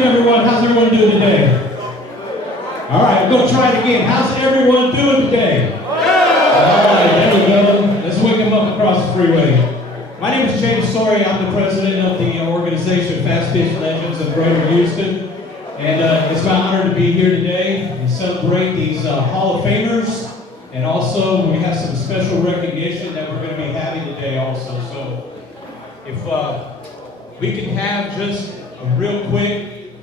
afternoon, everyone. How's everyone doing today? All right, we're going to try it again. How's everyone doing today? All right, there we go. Let's wake them up across the freeway. My name is James Sorey. I'm the president of the organization Fast Pitch Legends of Greater Houston. And it's my honor to be here today and celebrate these Hall of Famers. And also, we have some special recognition that we're going to be having today also. So, if we can have just a real quick,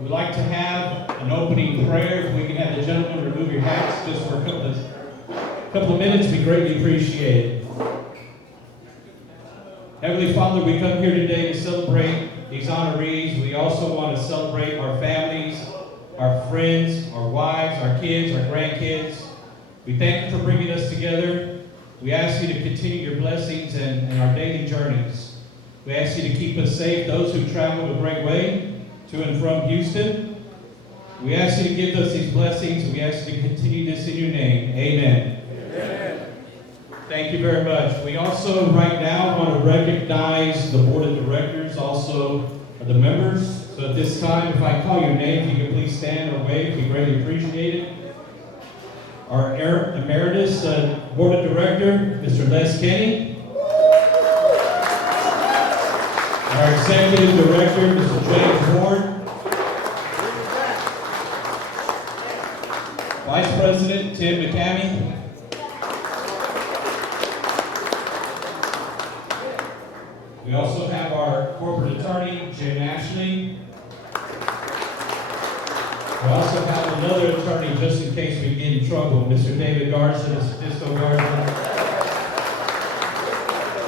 we'd like to have an opening prayer. If we can have the gentlemen remove your hats just for a couple of minutes, we greatly appreciate it. Heavenly Father, we come here today to celebrate these honorees. We also want to celebrate our families, our friends, our wives, our kids, our grandkids. We thank you for bringing us together. We ask you to continue your blessings in our daily journeys. We ask you to keep us safe, those who travel a great way to and from Houston. We ask you to give us these blessings. We ask you to continue this in your name. Amen. Amen. Thank you very much. We also right now want to recognize the board of directors, also the members. So at this time, if I call your name, if you could please stand or wave, we greatly appreciate it. Our emeritus board of director, Mr. Les Kenny. Our executive director, Mr. James Ward. Vice President, Tim McCamey. We also have our corporate attorney, Jim Ashley. We also have another attorney, just in case we get in trouble, Mr. David Garza, Mr. Disco Garza.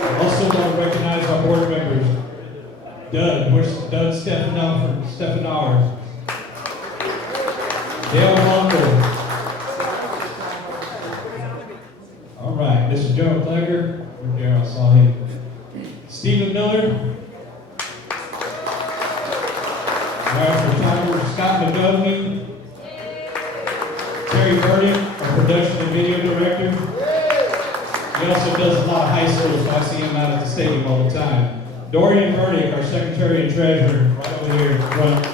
We also want to recognize our board members. Doug, where's Doug Stephanauer? Dale Blanco. All right, Mr. Gerald Clegger. Where's Darryl? I saw him. Stephen Miller. Our photographer, Scott McGovney. Terry Burdick, our production and video director. He also does a lot of high school, so I see him out at the stadium all the time. Dorian Burdick, our secretary and treasurer, right over here in front.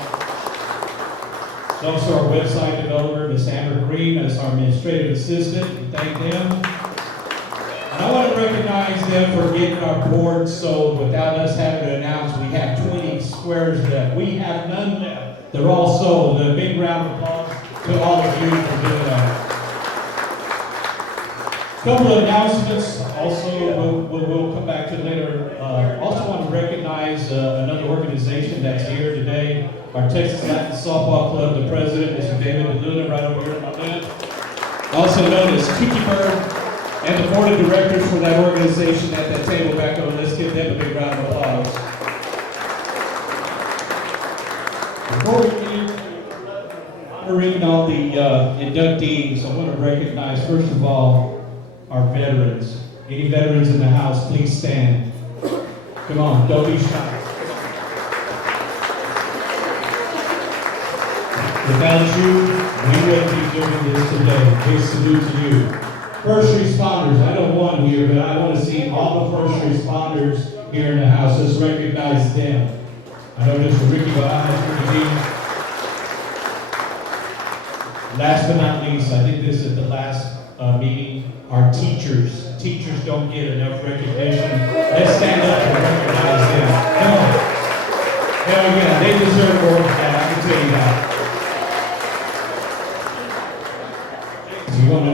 There's also our website developer, Ms. Amber Green, as our administrative assistant. We thank them. And I want to recognize them for getting our board sold without us having to announce we have 20 squares left. We have none left. They're all sold. A big round of applause to all of you for doing that. A couple of announcements. Also, we'll come back to later. Also want to recognize another organization that's here today. Our Texas Latin Softball Club, the president, Mr. David DeLuna, right over here on my left. Also known as Kiki Bird. And the board of directors for that organization at that table back over. Let's give them a big round of applause. Before we begin honoring all the inductees, I want to recognize, first of all, our veterans. Any veterans in the house, please stand. Come on, don't be shy. Without you, we wouldn't be doing this today. Big salute to you. First responders, I don't want them here, but I want to see all the first responders here in the house. Let's recognize them. I know Mr. Ricky Bahamas, Ricky D. Last but not least, I think this is the last meeting, our teachers. Teachers don't get enough recognition. Let's stand up and recognize them. Come on. Hell yeah, they deserve more than that, I can tell you that. You want to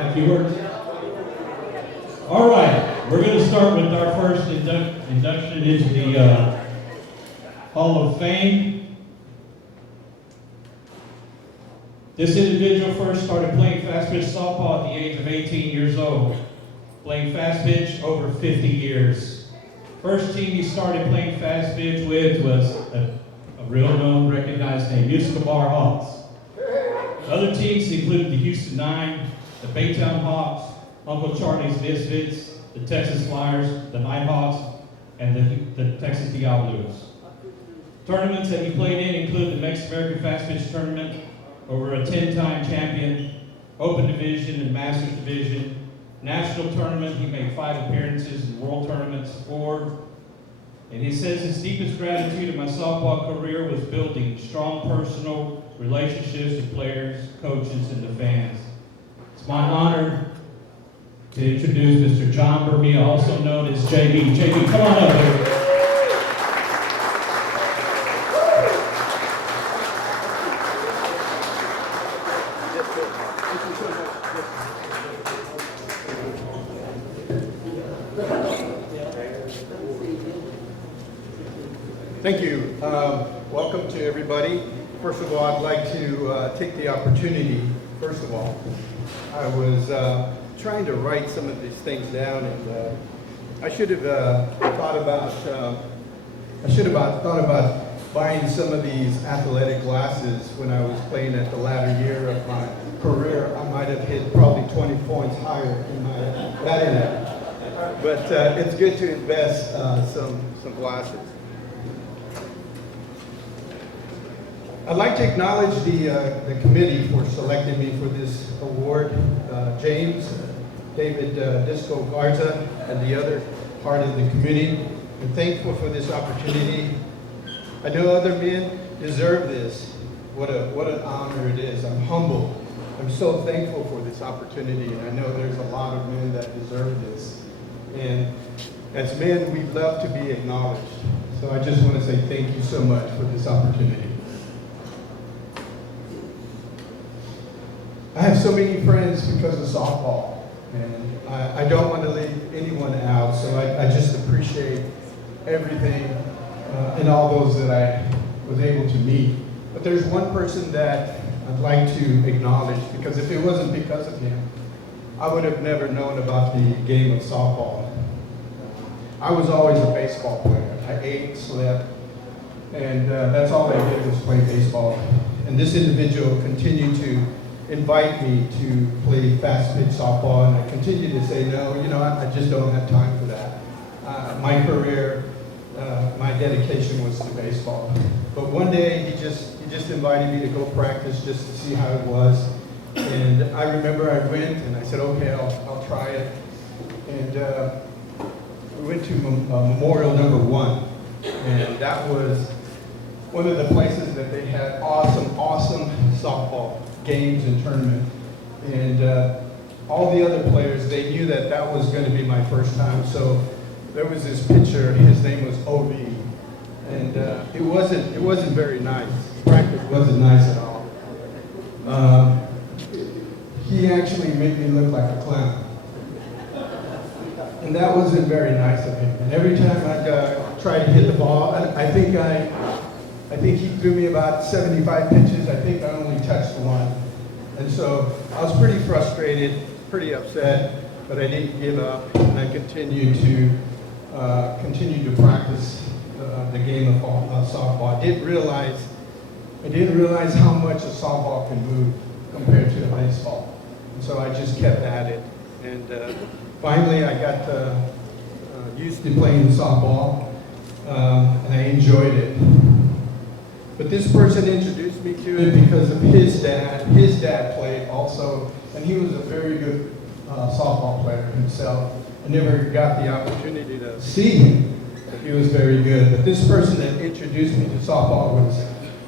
have a few words? All right, we're going to start with our first induction into the Hall of Fame. This individual first started playing fast pitch softball at the age of 18 years old. Playing fast pitch over 50 years. First team he started playing fast pitch with was a real known, recognized name, Escobar Hawks. Other teams included the Houston Nine, the Baytown Hawks, Uncle Charlie's Misfits, the Texas Flyers, the Nighthawks, and the Texas Diablos. Tournaments that he played in include the Mexican American Fast Pitch Tournament, over a 10-time champion, Open Division and Masters Division, National Tournament. He made 5 appearances in World Tournaments, 4 And he says his deepest gratitude in my softball career was building strong personal relationships with players, coaches, and the fans. It's my honor to introduce Mr. John Bermia, also known as JB. JB, come on up here. Thank you. Welcome to everybody. First of all, I'd like to take the opportunity. First of all, I was trying to write some of these things down, and I should have thought about buying some of these athletic glasses when I was playing at the latter year of my career. I might have hit probably 20 points higher in my batting average. But it's good to invest some glasses. I'd like to acknowledge the committee for selecting me for this award. James, David Disco Garza, and the other part of the committee. I'm thankful for this opportunity. I know other men deserve this. What an honor it is. I'm humbled. I'm so thankful for this opportunity, and I know there's a lot of men that deserve this. And as men, we love to be acknowledged. So I just want to say thank you so much for this opportunity. I have so many friends because of softball, and I don't want to leave anyone out, so I just appreciate everything and all those that I was able to meet. But there's one person that I'd like to acknowledge, because if it wasn't because of him, I would have never known about the game of softball. I was always a baseball player. I ate, slept, and that's all I did was play baseball. And this individual continued to invite me to play fast pitch softball, and I continue to say no. I just don't have time for that. My career, my dedication was to baseball. But one day he just invited me to go practice just to see how it was. And I remember I went and I said, okay, I'll try it. And we went to Memorial number 1, and that was one of the places that they had awesome softball games and tournament. And all the other players, they knew that was going to be my first time. So there was this pitcher, his name was OB, and it wasn't very nice. Practice wasn't nice at all. He actually made me look like a clown, and that wasn't very nice of him. And every time I tried to hit the ball, I think he threw me about 75 pitches. I think I only touched one. And so I was pretty frustrated, pretty upset, but I didn't give up, and I continued to practice the game of softball. I didn't realize how much a softball can move compared to a baseball. And so I just kept at it. And finally I got used to playing softball, and I enjoyed it. But this person introduced me to it because of his dad. His dad played also, and he was a very good softball player himself. I never got the opportunity to see him, but he was very good. But this person that introduced me to softball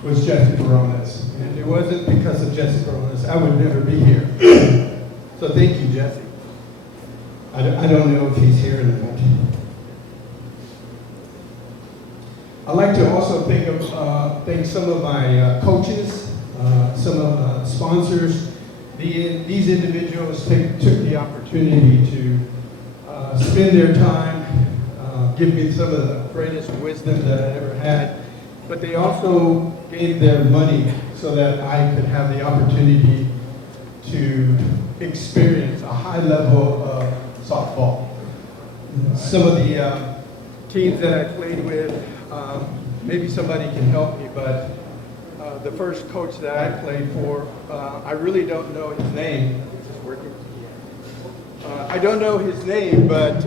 was Jesse Coronas. And it wasn't because of Jesse Coronas, I would never be here. So thank you, Jesse. I don't know if he's here or not. I'd like to also thank some of my coaches, some of the sponsors. These individuals took the opportunity to spend their time, give me some of the greatest wisdom that I ever had. But they also gave their money so that I could have the opportunity to experience a high level of softball. Some of the teams that I played with, maybe somebody can help me, but the first coach that I played for, I really don't know his name. Is this working? I don't know his name, but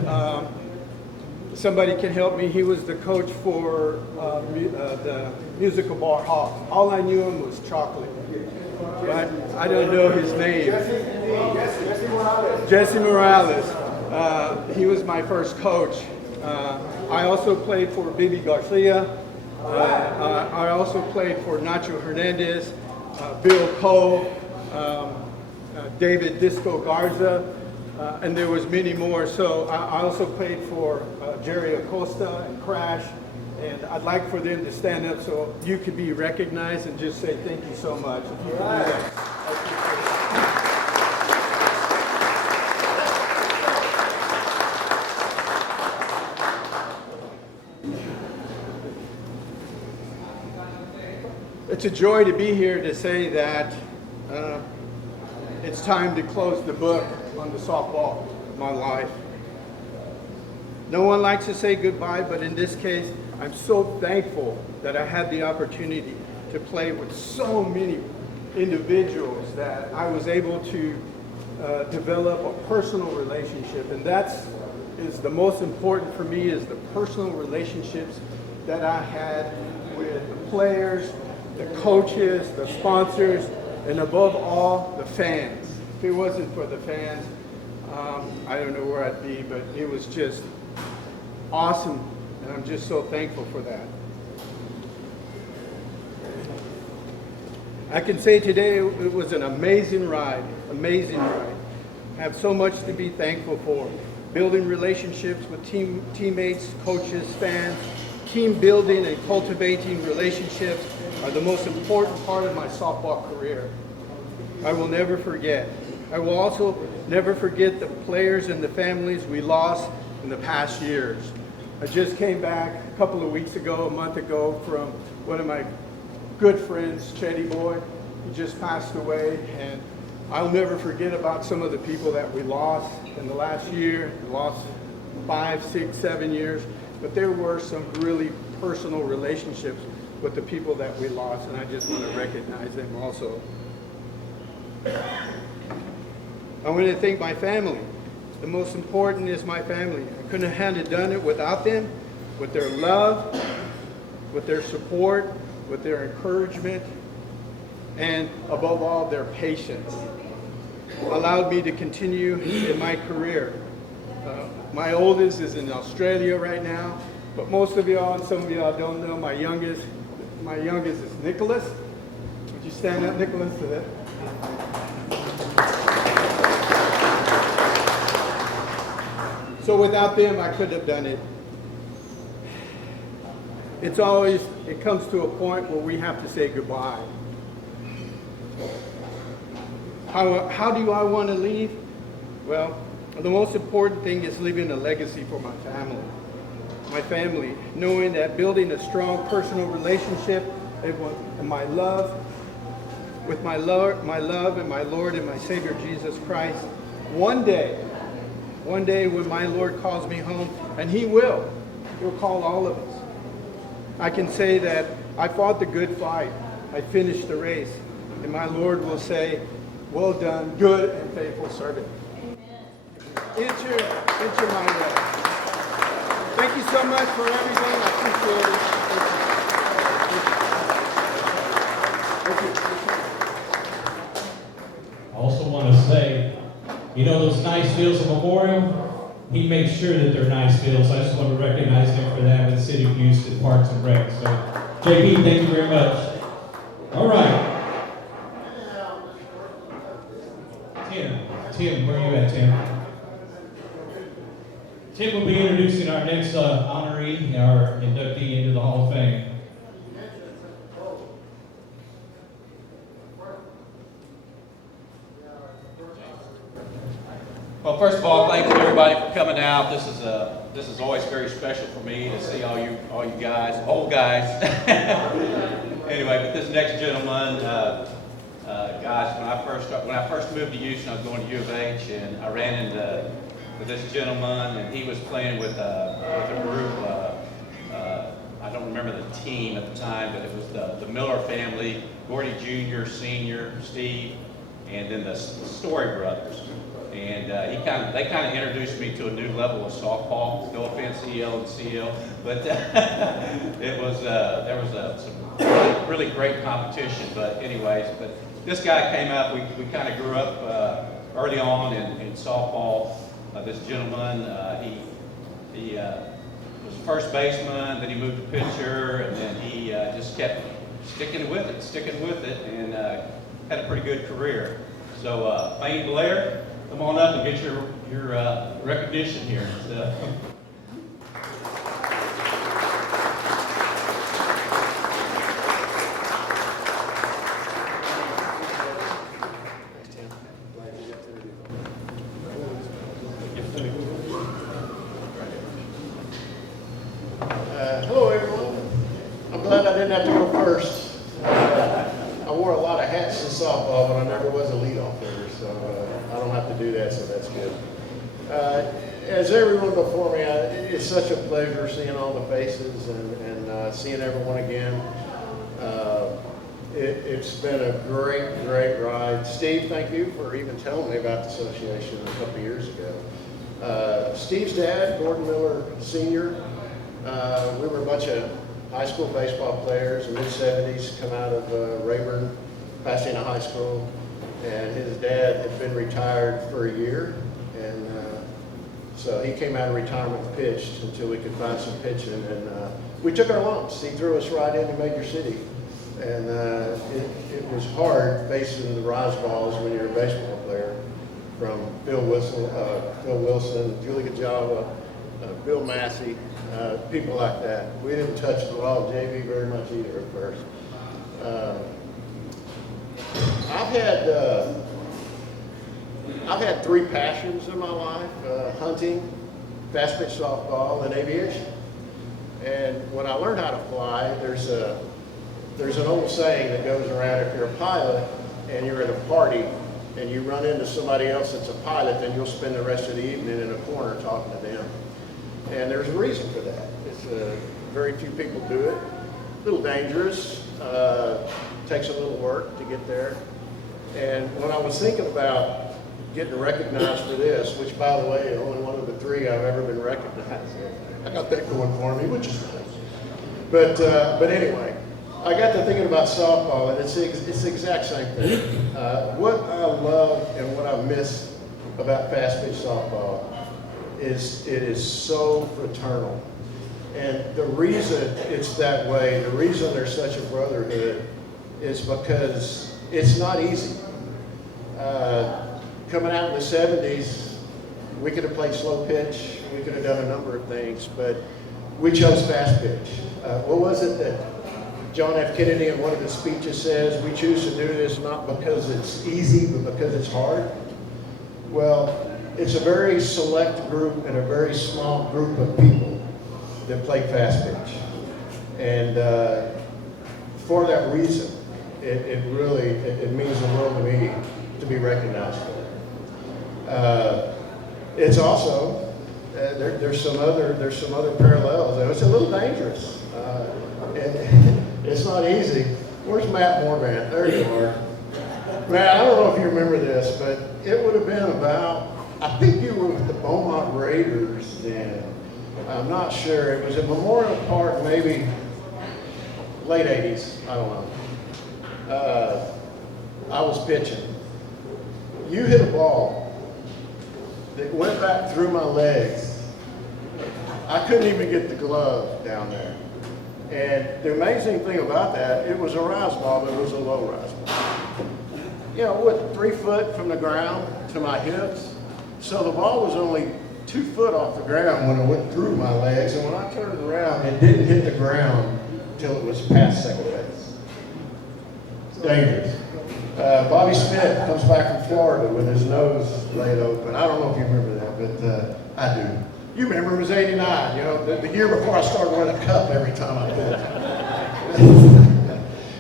somebody can help me. He was the coach for the musical bar Hawk. All I knew him was Chocolate, but I don't know his name. Jesse Morales. He was my first coach. I also played for Bibi Garcia. I also played for Nacho Hernandez, Bill Cole, David Disco Garza, and there was many more. So I also played for Jerry Acosta and Crash, and I'd like for them to stand up so you could be recognized and just say thank you so much. If you could do that, I appreciate it. It's a joy to be here to say that it's time to close the book on the softball of my life. No one likes to say goodbye, but in this case, I'm so thankful that I had the opportunity to play with so many individuals that I was able to develop a personal relationship. And that's the most important for me, is the personal relationships that I had with the players, the coaches, the sponsors, and above all, the fans. If it wasn't for the fans, I don't know where I'd be, but it was just awesome, and I'm just so thankful for that. I can say today it was an amazing ride, amazing ride. I have so much to be thankful for. Building relationships with teammates, coaches, fans, team building and cultivating relationships are the most important part of my softball career. I will never forget. I will also never forget the players and the families we lost in the past years. I just came back a couple of weeks ago, a month ago, from one of my good friends, Chetty Boy. He just passed away, and I'll never forget about some of the people that we lost in the last year. We lost 5, 6, 7 years, but there were some really personal relationships with the people that we lost, and I just want to recognize them also. I want to thank my family. The most important is my family. I couldn't have done it without them, with their love, with their support, with their encouragement, and above all, their patience. Allowed me to continue in my career. My oldest is in Australia right now, but most of y'all, and some of y'all don't know, my youngest is Nicholas. Would you stand up, Nicholas, to that? So without them, I couldn't have done it. It comes to a point where we have to say goodbye. How do I want to leave? Well, the most important thing is leaving a legacy for my family. My family, knowing that building a strong personal relationship and my love, with my love and my Lord and my Savior Jesus Christ, one day when my Lord calls me home, and He'll call all of us. I can say that I fought the good fight. I finished the race. And my Lord will say, well done, good and faithful servant. Enter my way. Thank you so much for everything. I appreciate it. Thank you. I also want to say, you know those nice fields of Memorial? He makes sure that they're nice fields. I just want to recognize him for that with the City of Houston Parks and Rec. So, JP, thank you very much. All right. Tim, where are you at, Tim? Tim will be introducing our next honoree, our inductee into the Hall of Fame. Well, first of all, thank you everybody for coming out. This is always very special for me to see all you guys, old guys. Anyway, but this next gentleman, guys, when I first moved to Houston, I was going to U of H, and I ran into this gentleman, and he was playing with a group. I don't remember the team at the time, but it was the Miller family, Gordy Jr., Senior, Steve, and then the Story brothers. And they kind of introduced me to a new level of softball. No offense, EL and CL, but there was some really great competition. But anyways, this guy came up. We kind of grew up early on in softball. This gentleman, he was first baseman, then he moved to pitcher, and then he just kept sticking with it, and had a pretty good career. So, Fane Blair, come on up and get your recognition here. So. Hello, everyone. I'm glad I didn't have to go first. I wore a lot of hats in softball, but I never was a leadoff hitter, so I don't have to do that, so that's good. As everyone before me, it's such a pleasure seeing all the faces and seeing everyone again. It's been a great, great ride. Steve, thank you for even telling me about the association a couple of years ago. Steve's dad, Gordon Miller Sr., we were a bunch of high school baseball players in the mid-'70s, come out of Rayburn, Pasadena High School, and his dad had been retired for a year, and so he came out of retirement and pitched until we could find some pitching, and we took our lumps. He threw us right into Major City, and it was hard facing the rise balls when you're a baseball player, from Phil Wilson, Julie Gajava, Bill Massey, people like that. We didn't touch the law of JV very much either at first. I've had three passions in my life: hunting, fast pitch softball, and aviation. And when I learned how to fly, there's an old saying that goes around: if you're a pilot and you're at a party and you run into somebody else that's a pilot, then you'll spend the rest of the evening in a corner talking to them. And there's a reason for that. It's very few people do it. A little dangerous. Takes a little work to get there. And when I was thinking about getting recognized for this, which, by the way, only one of the three I've ever been recognized, I got that going for me, which is nice. But anyway, I got to thinking about softball, and it's the exact same thing. What I love and what I miss about fast pitch softball is it is so fraternal. And the reason it's that way, the reason there's such a brotherhood, is because it's not easy. Coming out in the 70s, we could have played slow pitch, we could have done a number of things, but we chose fast pitch. What was it that John F. Kennedy in one of his speeches says? We choose to do this not because it's easy, but because it's hard. Well, it's a very select group and a very small group of people that play fast pitch. And for that reason, it really means the world to me to be recognized for it. It's also, there's some other parallels. It's a little dangerous. It's not easy. Where's Matt Morvan? There you are. Matt, I don't know if you remember this, but it would have been about, I think you were with the Beaumont Raiders then. I'm not sure. It was at Memorial Park, maybe late 80s. I don't know. I was pitching. You hit a ball that went back through my legs. I couldn't even get the glove down there. And the amazing thing about that, it was a rise ball, but it was a low rise ball. You know, what, 3 foot from the ground to my hips. So the ball was only 2 foot off the ground when it went through my legs. And when I turned around, it didn't hit the ground until it was past second base. Dangerous. Bobby Smith comes back from Florida with his nose laid open. I don't know if you remember that, but I do. You remember it was 89, you know, the year before I started wearing a cup every time I pitched.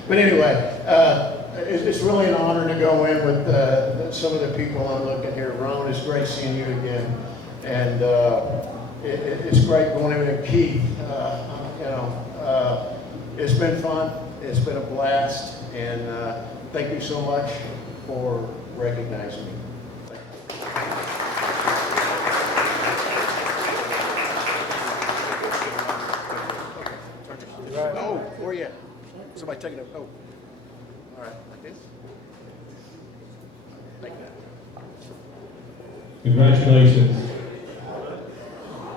But anyway, it's really an honor to go in with some of the people I'm looking here. Ron, it's great seeing you again. And it's great going in with Keith. It's been fun. It's been a blast. And thank you so much for recognizing me. Oh, where are you at? Somebody taking it. Oh, all right, like this. Like that. Congratulations.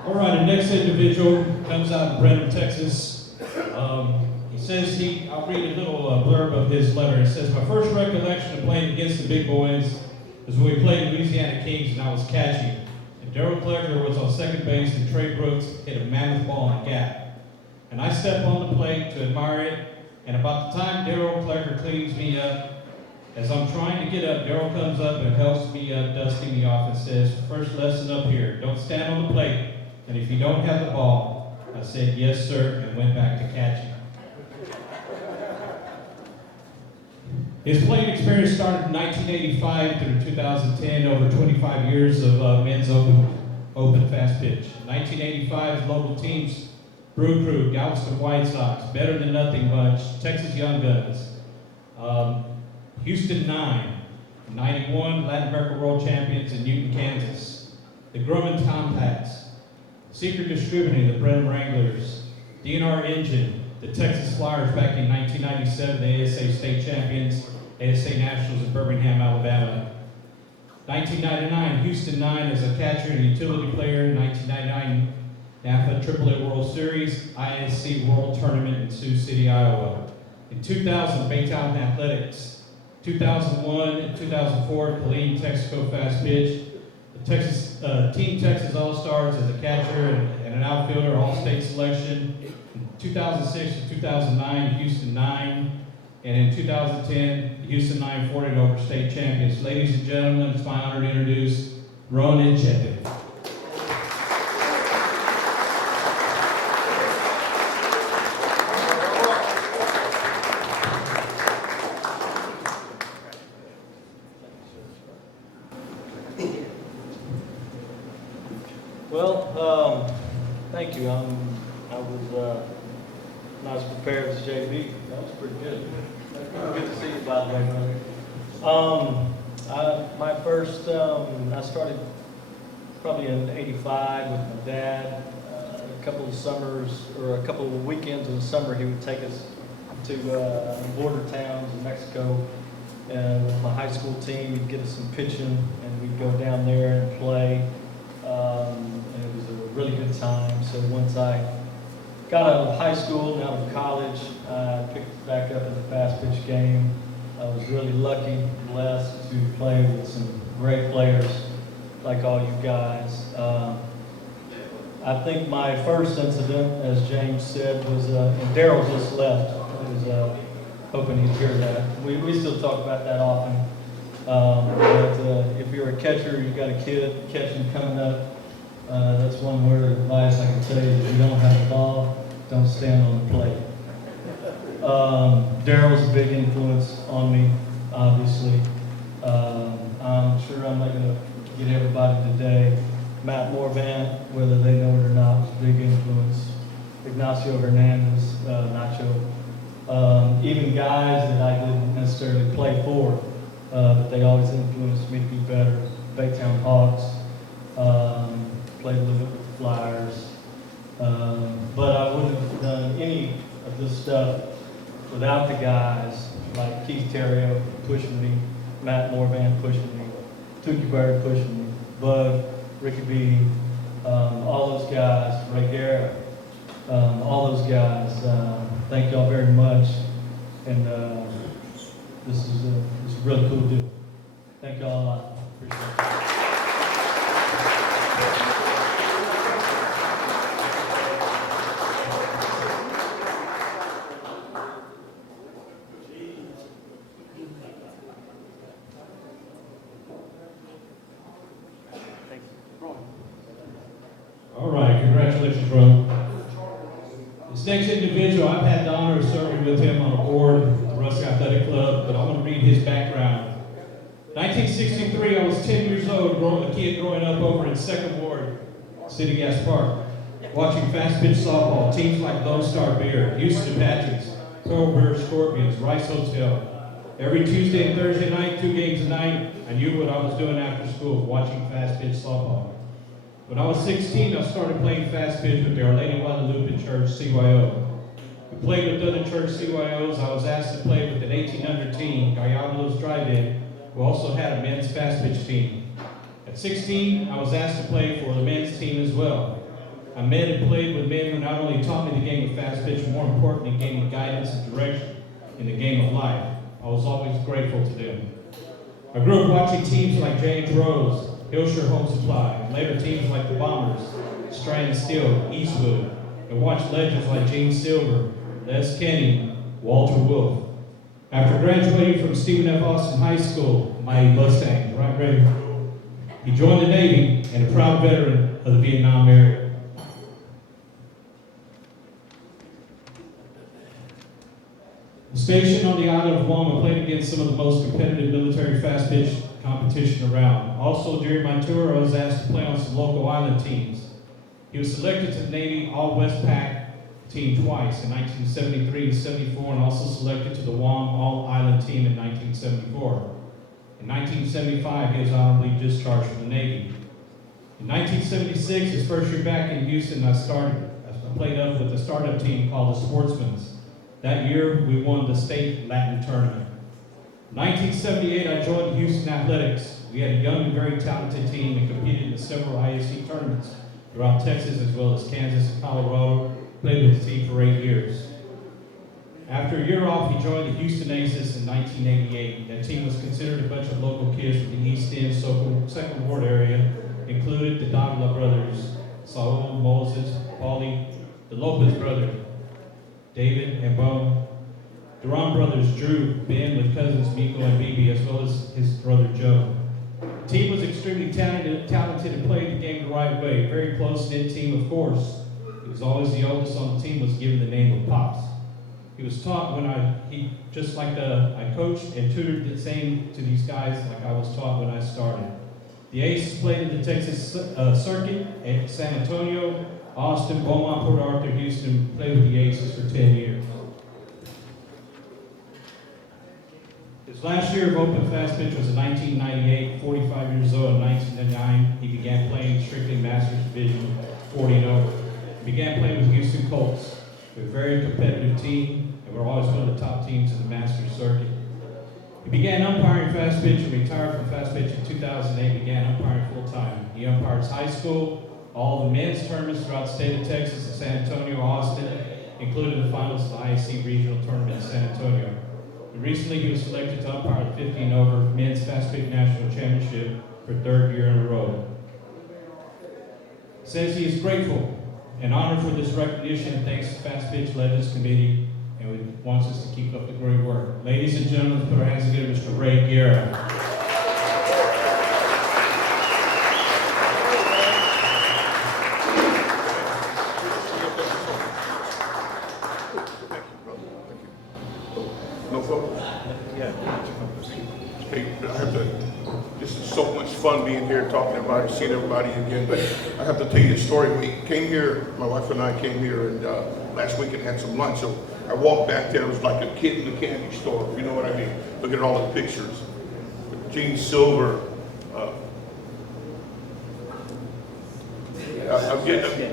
All right, the next individual comes out of Brenham, Texas. He says I'll read a little blurb of his letter. It says, my first recollection of playing against the big boys was when we played Louisiana Kings and I was catching. And Daryl Klecker was on second base and Trey Brooks hit a mammoth ball in the gap. And I step on the plate to admire it, and about the time Daryl Klecker cleans me up, as I'm trying to get up, Daryl comes up and helps me up, dusting me off, and says, first lesson up here, don't stand on the plate, and if you don't have the ball, I said, yes, sir, and went back to catching. His playing experience started in 1985 through 2010, over 25 years of men's open fast pitch. 1985's local teams, Brew Crew, Galveston White Sox, Better Than Nothing Bunch, Texas Young Guns, Houston 9, 91 Latin America World Champions in Newton, Kansas, the Grumman Compacts, Secret Distributing, the Brenham Wranglers, DNR Engine, the Texas Flyers back in 1997, the ASA State Champions, ASA Nationals in Birmingham, Alabama. 1999, Houston 9 as a catcher and utility player. 1999, NAFA AAA World Series, ISC World Tournament in Sioux City, Iowa. In 2000, Baytown Athletics. 2001 and 2004, Killeen, Texaco Fast Pitch. The Texas Team Texas All-Stars as a catcher and an outfielder, All-State selection. In 2006 to 2009, Houston 9. And in 2010, the Houston 9 40 over state champions. Ladies and gentlemen, it's my honor to introduce Ronan Chetin. Well, thank you. I was not as prepared as JB. That was pretty good. Good to see you, by the way, brother. My first, I started probably in '85 with my dad. A couple of summers, or a couple of weekends in the summer, he would take us to border towns in Mexico. And with my high school team, he'd get us some pitching, and we'd go down there and play. And it was a really good time. So once I got out of high school and out of college, I picked back up in the fast pitch game. I was really lucky and blessed to play with some great players like all you guys. I think my first incident, as James said, was, and Daryl just left. I was hoping he'd hear that. We still talk about that often. But if you're a catcher, you've got a kid catching coming up, that's one word of advice I can tell you. If you don't have the ball, don't stand on the plate. Daryl's a big influence on me, obviously. I'm sure I'm not going to get everybody today. Matt Morvan, whether they know it or not, was a big influence. Ignacio Hernandez, Nacho. Even guys that I didn't necessarily play for, but they always influenced me to be better. Baytown Hawks, played a little bit with the Flyers. But I wouldn't have done any of this stuff without the guys like Keith Terrio pushing me, Matt Morvan pushing me, Tukey Bird pushing me, Bud, Ricky B, all those guys, Ray Garrett, all those guys. Thank y'all very much. And this is a really cool deal. Thank y'all a lot. Appreciate it. All right, congratulations, bro. This next individual, I've had the honor of serving with him on a board at the Rusk Athletic Club, but I'm going to read his background. 1963, I was 10 years old, a kid growing up over in 2nd Ward, City Gas Park, watching fast pitch softball, teams like Lone Star Beer, Houston Apaches, Pearl Bear Scorpions, Rice Hotel. Every Tuesday and Thursday night, 2 games a night, I knew what I was doing after school, watching fast pitch softball. When I was 16, I started playing fast pitch with the Our Lady of Guadalupe Church CYO. We played with other church CYOs. I was asked to play with an 1800 team, Gallardo's Drive-In, who also had a men's fast pitch team. At 16, I was asked to play for the men's team as well. I met and played with men who not only taught me the game of fast pitch, but more importantly, gave me guidance and direction in the game of life. I was always grateful to them. I grew up watching teams like James Rose, Hillshire Home Supply, and later teams like the Bombers, Strand Steel, Eastwood, and watched legends like Gene Silver, Les Kenny, Walter Wolf. After graduating from Stephen F. Austin High School, Mighty Mustang, right ready, he joined the Navy and a proud veteran of the Vietnam era. Stationed on the island of Guam, I played against some of the most competitive military fast pitch competition around. Also, during my tour, I was asked to play on some local island teams. He was selected to the Navy All-West Pac team twice, in 1973 and 74, and also selected to the Guam All-Island team in 1974. In 1975, he was honorably discharged from the Navy. In 1976, his first year back in Houston, I played up with a startup team called the Sportsmen's. That year, we won the state Latin tournament. In 1978, I joined Houston Athletics. We had a young and very talented team and competed in several ISC tournaments throughout Texas as well as Kansas and Colorado. Played with the team for 8 years. After a year off, he joined the Houston Aces in 1988. That team was considered a bunch of local kids from the East End Second Ward area, included the Davila brothers, Saul, Moses, Paulie, the Lopez brothers, David and Bo, Duran brothers, Drew, Ben with cousins Miko and Bibi, as well as his brother Joe. The team was extremely talented and played the game the right way. Very close-knit team, of course. He was always the oldest on the team, was given the name of Pops. He was taught I coached and tutored the same to these guys like I was taught when I started. The Aces played in the Texas circuit at San Antonio, Austin, Beaumont, Port Arthur, Houston, played with the Aces for 10 years. His last year of open fast pitch was in 1998, 45 years old. In 1999, he began playing strictly Masters Division 40 and over. He began playing with Houston Colts. We're a very competitive team, and we're always one of the top teams in the Masters circuit. He began umpiring fast pitch and retired from fast pitch in 2008, began umpiring full-time. He umpires high school, all the men's tournaments throughout the state of Texas, in San Antonio, Austin, including the finals of the IAC Regional Tournament in San Antonio. And recently, he was selected to umpire the 50 and over Men's Fast Pitch National Championship for 3rd year in a row. Says he is grateful and honored for this recognition and thanks to Fast Pitch Legends Committee, and wants us to keep up the great work. Ladies and gentlemen, let's put our hands together, Mr. Ray Guerra. No photos? Yeah. Hey, this is so much fun being here, talking to everybody, seeing everybody again, but I have to tell you a story. We came here, my wife and I came here, and last week and had some lunch, so I walked back there, it was like a kid in the candy store, if you know what I mean. Look at all the pictures. Gene Silver. I'm getting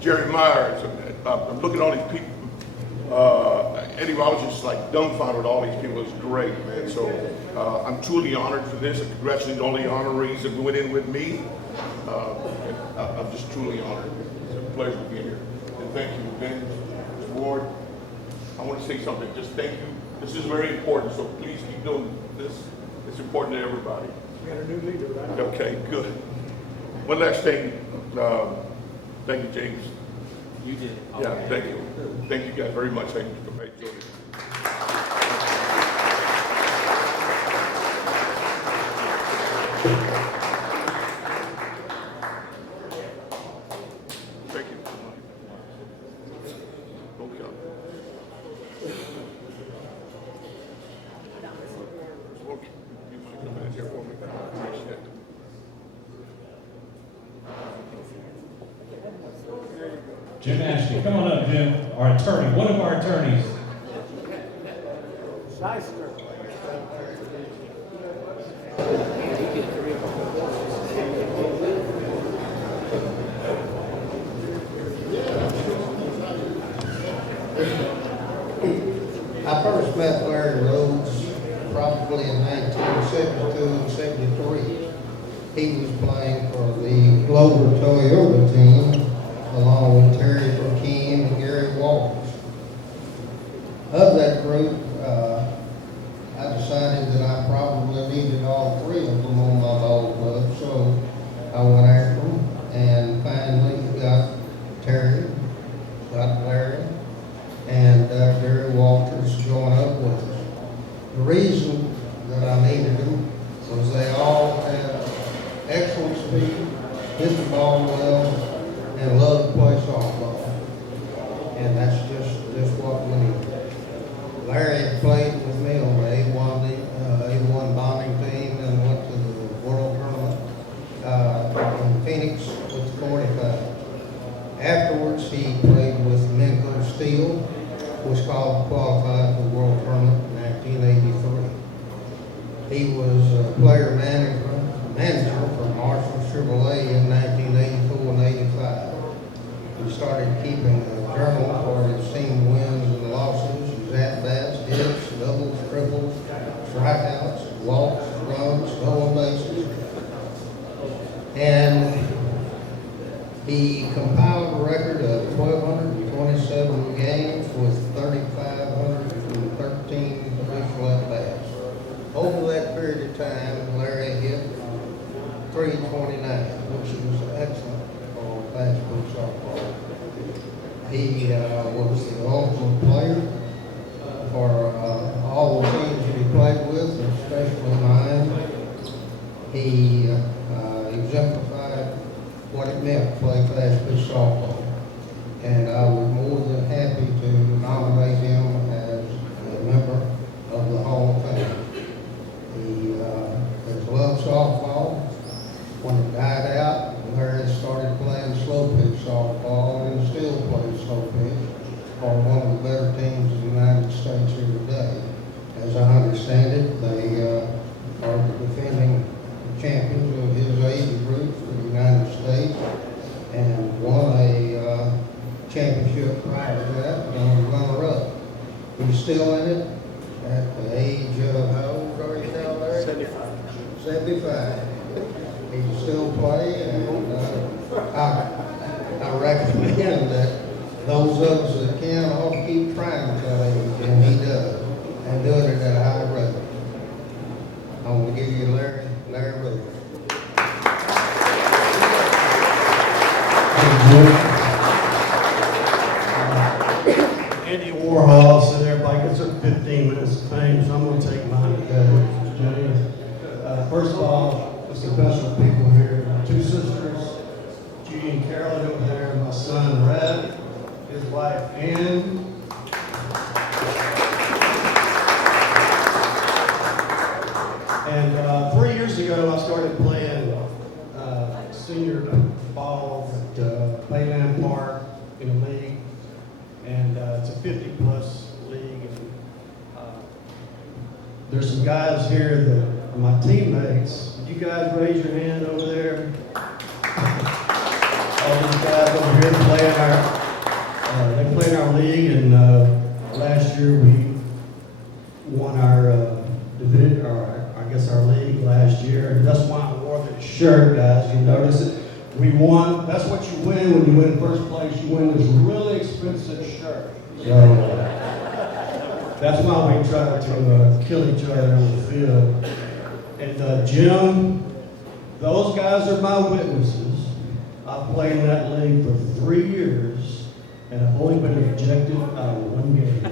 Jerry Myers. I'm looking at all these people. Anyway, I was just like dumbfounded with all these people. It was great, man. So I'm truly honored for this, and congratulations to all the honorees that went in with me. I'm just truly honored. It's a pleasure being here. And thank you, Ben, Mr. Ward. I want to say something. Just thank you. This is very important, so please keep doing this. It's important to everybody. We got a new leader, right? Okay, good. One last thing. Thank you, James. You did it. Yeah, thank you. Thank you guys very much. Thank you for making it. Thank you. Okay. Okay. You might come in here for me. Appreciate it. Jim Ashley, come on up, Jim. Our attorney, one of our attorneys. I first met Larry Rhodes probably in 1972 and 73. He was playing for the Glover Toyota team, along with Terry Burkeen and Gary Walters. Of that group, I decided that I probably needed all three of them on my ball club, so I went after them and finally got Terry, got Larry, and Gary Walters to join up with us. The reason that I needed them was they all had excellent speed, hit the ball well, and love to play softball. And that's just what we need. Larry had played with me on the A1 bonding team and went to the World Tournament in Phoenix with the 45. Afterwards, he played with Minko Steel, was qualified for the World Tournament in 1983. He was a player manager for Marshall Chevrolet in 1984 and 85. He started keeping a journal for his team wins and losses, his at-bats, hits, doubles, triples, strikeouts, walks, runs, stolen bases. And he compiled a record of 1,227 games with 3,513 official at-bats. Over that period of time, Larry hit 329, which was excellent for fast pitch softball. He was the ultimate player for all the teams that he played with, especially mine. He exemplified what it meant to play fast pitch softball. And I was more than happy to nominate him as a member of the Hall of Fame. He has loved softball. When it died out, Larry started playing slow pitch softball and still plays slow pitch for one of the better teams in the United States here today. As I understand it, they are the defending champions of his age group for the United States and won a championship prior to that, and runner-up. He's still in it at the age of, how old are you now, Larry? 75. 75. He can still play, and I recommend that those of us that can ought to keep trying to play, and he does, and doing it at a high rate. I'm going to give you Larry Rutherford. Andy Warhol said everybody gets up 15 minutes of fame, so I'm going to take mine today. First of all, it's the best of people here. My two sisters, Judy and Carolyn over there, my son Red, his wife Ann. And 3 years ago, I started playing senior ball at Bayland Park in a league. And it's a 50-plus league. And there's some guys here that are my teammates. Did you guys raise your hand over there? All these guys over here they play in our league, and last year we won our division, or I guess our league last year. And that's why I wore this shirt, guys. You notice it? We won. That's what you win when you win first place. You win this really expensive shirt. So that's why we try to kill each other on the field. And Jim, those guys are my witnesses. I played in that league for 3 years, and I've only been ejected out of one game.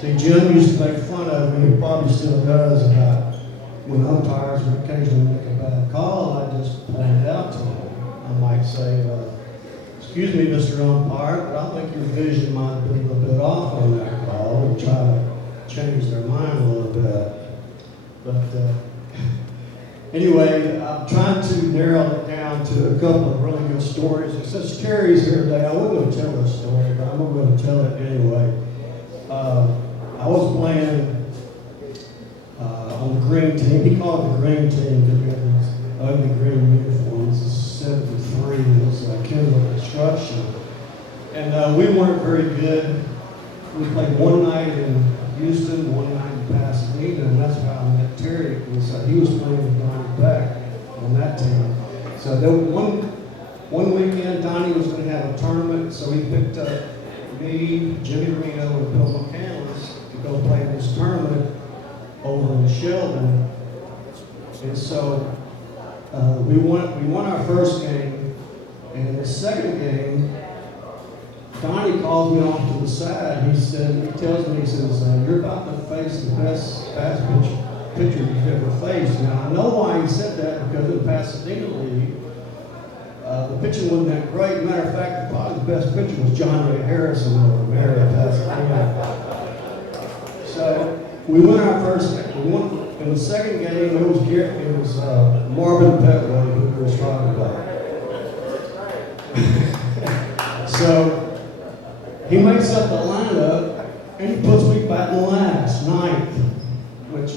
See, Jim used to make fun of me, he probably still does, about when umpires would occasionally make a bad call. I just point it out to him. I might say, excuse me, Mr. Umpire, but I think your vision might have been a little bit off on that call, and try to change their mind a little bit. But anyway, I'm trying to narrow it down to a couple of really good stories. And since Terry's here today, I wasn't going to tell this story, but I'm going to tell it anyway. I was playing on the green team. He called it the green team because we had these ugly green uniforms. This is 73. It was Kendall Construction. And we weren't very good. We played one night in Houston, one night in Pasadena, and that's how I met Terry. He was playing with Donnie Beck on that team. So there was one weekend, Donnie was gonna have a tournament, so he picked up me, Jimmy Reno, and Bill McCandless to go play this tournament over in Sheldon. And so, we won our first game, and the second game, Donnie calls me off to the side. He tells me, he says, you're about to face the best pass pitcher you've ever faced. Now, I know why he said that, because in the Pasadena League, the pitching wasn't that great. Matter of fact, probably the best pitcher was John Ray Harrison over there at Pasadena. So, we won our first game. We won in the second game. It was Marvin Petway who was trying to play. So, he makes up the lineup, and he puts me back in last, ninth, which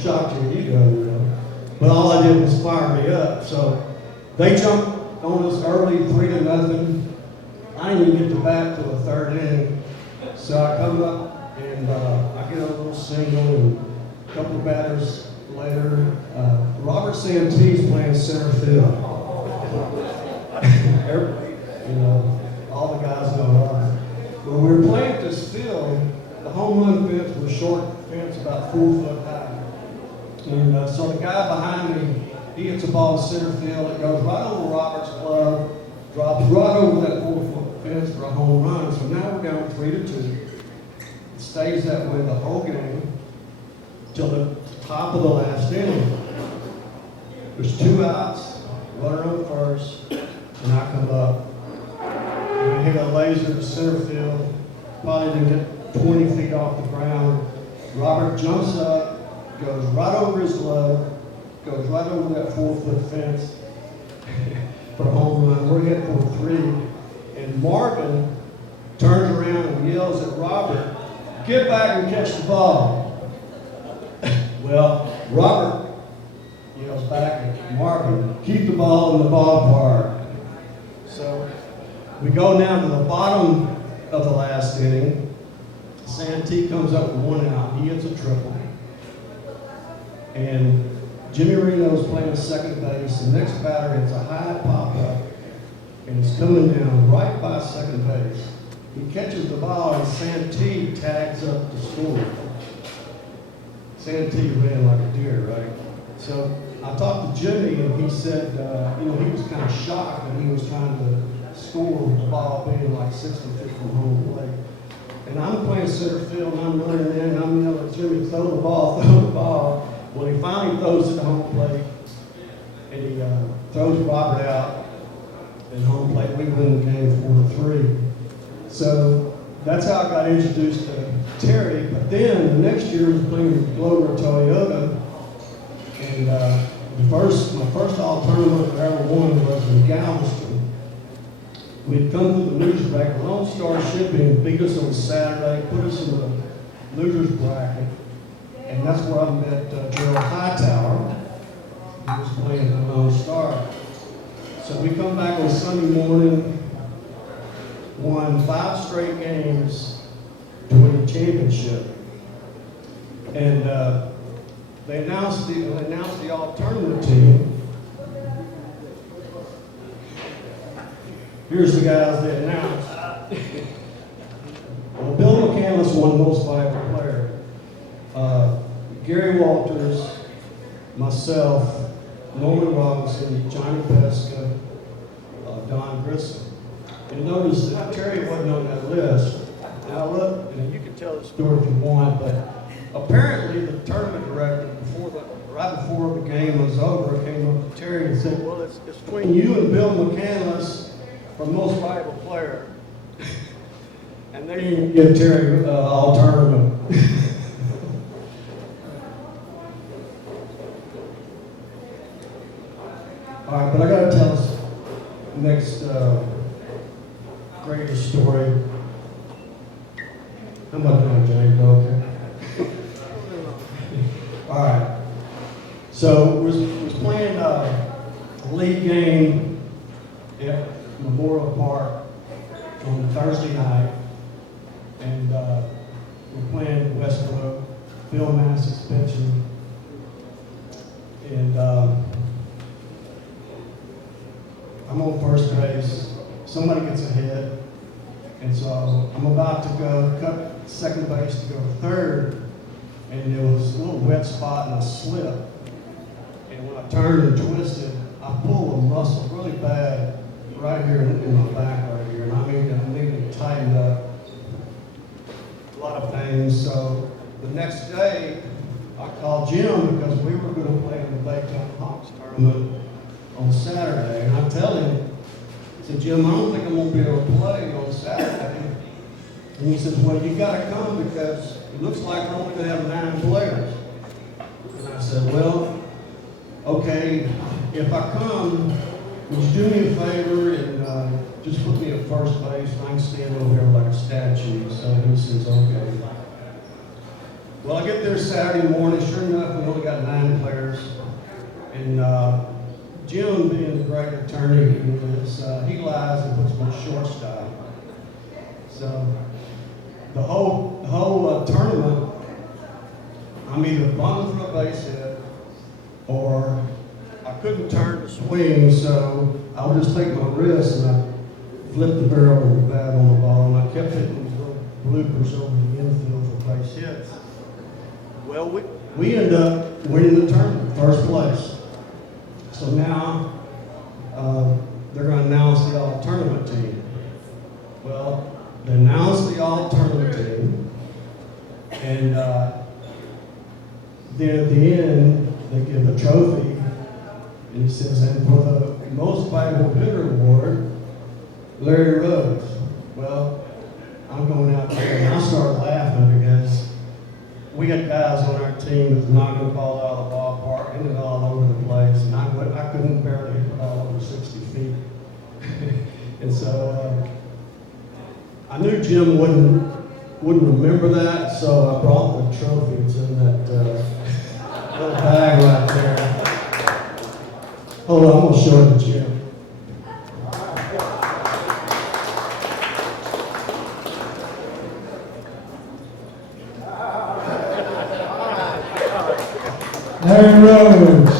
shocked your ego, But all I did was fire me up. So they jumped on us early, 3-0. I didn't even get to bat till the third inning. So I come up and I get a little single, and a couple of batters later, Robert Santee's playing center field. All the guys know Robert. When we were playing at this field, the home run fence was short fence, about 4 foot high. And so the guy behind me, he hits a ball in center field. It goes right over Robert's glove, drops right over that 4 foot fence for a home run. So now we're down 3-2. It stays that way the whole game till the top of the last inning. There's 2 outs, runner on first, and I come up. I hit a laser to center field, probably didn't get 20 feet off the ground. Robert jumps up, goes right over his glove, goes right over that 4 foot fence for a home run. We're hit for 3. And Marvin turns around and yells at Robert, "Get back and catch the ball." Well, Robert yells back at Marvin, "Keep the ball in the ballpark." So we go down to the bottom of the last inning. Santee comes up with 1 out. He hits a triple. And Jimmy Reno's playing second base. The next batter hits a high pop-up, and he's coming down right by second base. He catches the ball, and Santee tags up to score. Santee ran like a deer, right? So I talked to Jimmy, and he said, he was kind of shocked that he was trying to score with the ball being like 60 feet from home plate. And I'm playing center field, and I'm running in, and I'm yelling at Jimmy, throw the ball, throw the ball. Well, he finally throws to the home plate, and he throws Robert out, and home plate, we win the game 4-3. So that's how I got introduced to Terry. But then the next year I was playing with Glover Toyota, and my first all tournament I ever won was in Galveston. We'd come through the loser bracket. Lone Star Shipping beat us on Saturday, put us in the losers bracket, and that's where I met Gerald Hightower. He was playing the Lone Star. So we come back on Sunday morning, won 5 straight games to win the championship, and they announced the all-tournament team. Here's the guys they announced. Well, Bill McCandless won Most Valuable Player. Gary Walters, myself, Norman Robinson, Johnny Pesca, Don Grissom. And notice that Terry wasn't on that list. And I looked, and you can tell the story if you want, but apparently the tournament director, right before the game was over, came up to Terry and said, "Well, it's between you and Bill McCandless for Most Valuable Player." And they didn't give Terry all tournament. All right, but I got to tell us next greatest story. How about that, James? Okay. All right. So we was playing a league game at Memorial Park on Thursday night, and we're playing Westbrook. Bill Mass is pitching, and I I'm on first base, somebody gets a hit, and so I'm about to go cut second base to go to third, and there was a little wet spot and I slipped. And when I turned and twisted, I pulled a muscle really bad right here in my back right here, and I needed to tighten up. A lot of pain. So the next day, I called Jim because we were going to play in the Baytown Hawks tournament on Saturday, and I tell him, I said, Jim, I don't think I'm going to be able to play on Saturday. And he says, well, you got to come because it looks like we're only going to have 9 players. And I said, well, okay, if I come, would you do me a favor and just put me at first base and I can stand over there like a statue? So he says, okay. Well, I get there Saturday morning. Sure enough, we only got 9 players. And Jim, being the great attorney he is, he lies and puts me at shortstop. So the whole tournament, I'm either bumping for a base hit or I couldn't turn to swing, so I would just take my wrist and I flipped the barrel of the bat on the ball, and I kept hitting these little bloopers over the infield for base hits. Well, we ended up winning the tournament, first place. So now they're going to announce the all-tournament team. Well, they announced the all-tournament team, and then at the end, they give a trophy. And he says, and for the most valuable hitter award, Larry Rose. Well, I'm going out there and I started laughing because we had guys on our team that knocking the ball out of the ballpark, hitting it all over the place, and I couldn't barely hit the ball over 60 feet. And so I knew Jim wouldn't remember that, so I brought the trophy. It's in that little bag right there. Hold on, I'm going to show it to Jim. Larry Rose.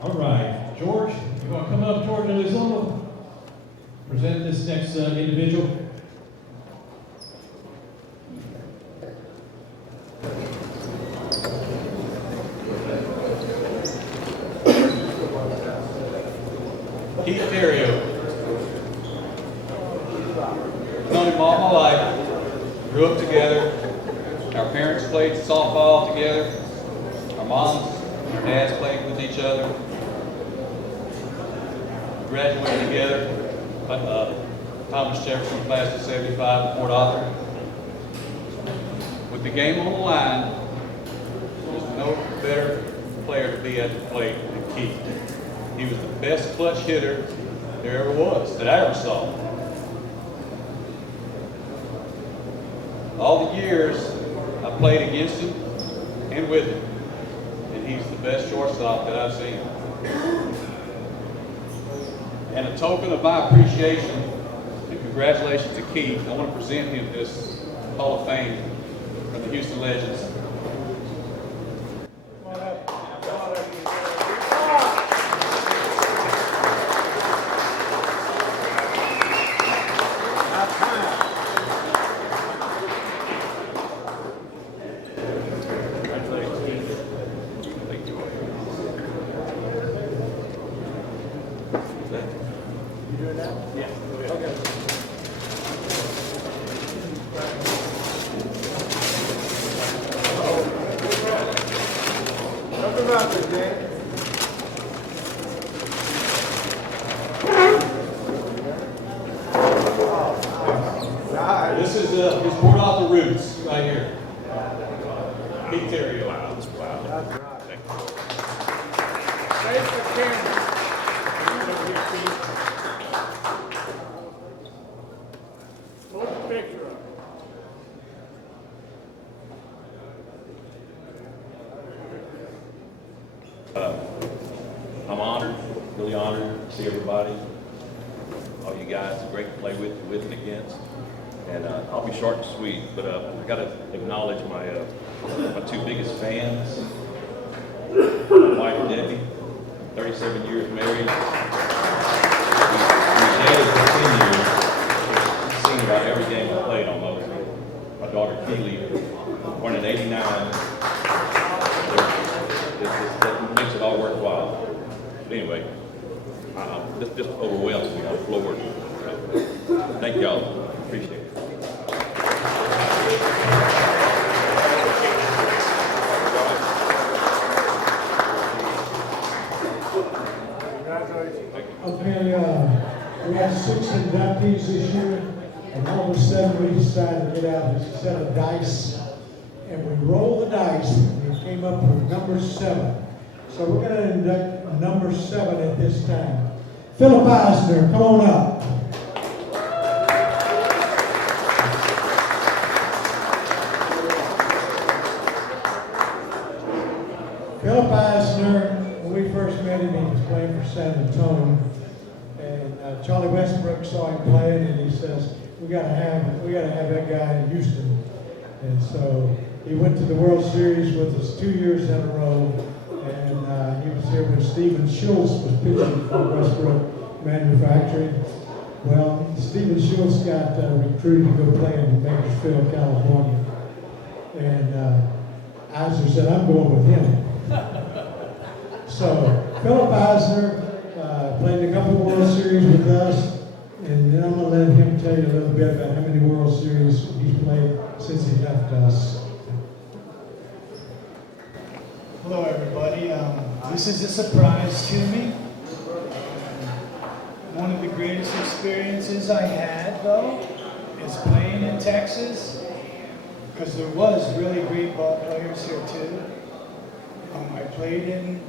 All right, George, you want to come up, George Elizondo? Present this next individual. Keith Terrio. Known him all my life. Grew up together. Our parents played softball together. Our moms and dads played with each other. Graduated together. Thomas Jefferson class of '75 at Port Arthur. With the game on the line, there's no better player to be at the plate than Keith. He was the best clutch hitter there ever was, that I ever saw. All the years I played against him and with him, and he's the best shortstop that I've seen. And a token of my appreciation and congratulations to Keith, I want to present him this Hall of Fame from the Houston Legends. This is his Port Arthur roots right here. Keith Terrio. Wow. That's right. Face the camera. Put the picture up. Really honored to see everybody. All you guys, great to play with and against. And I'll be short and sweet, but I got to acknowledge my two biggest fans. My wife Debbie, 37 years married. We dated for 10 years. She's seen about every game I played almost. My daughter Keely, born in '89. That makes it all worthwhile. But anyway, this just overwhelms me. I'm floored. So, thank y'all. Appreciate it. Okay, we had 6 inductees this year, and all of a sudden we decided to get out a set of dice, and we rolled the dice, and we came up with number 7. So we're going to induct number 7 at this time. Philip Eisner, come on up. Philip Eisner, when we first met him, he was playing for San Antonio, and Charlie Westbrook saw him playing, and he says, "We gotta have that guy in Houston." And so he went to the World Series with us 2 years in a row, and he was here when Stephen Schultz was pitching for Westbrook Manufacturing. Well, Stephen Schultz got recruited to go play in Bakersfield, California, and Eisner said, "I'm going with him." So Philip Eisner played a couple of World Series with us, and then I'm going to let him tell you a little bit about how many World Series he's played since he left us. Hello, everybody. This is a surprise to me. One of the greatest experiences I had, though, is playing in Texas, because there was really great ball players here, too. I played in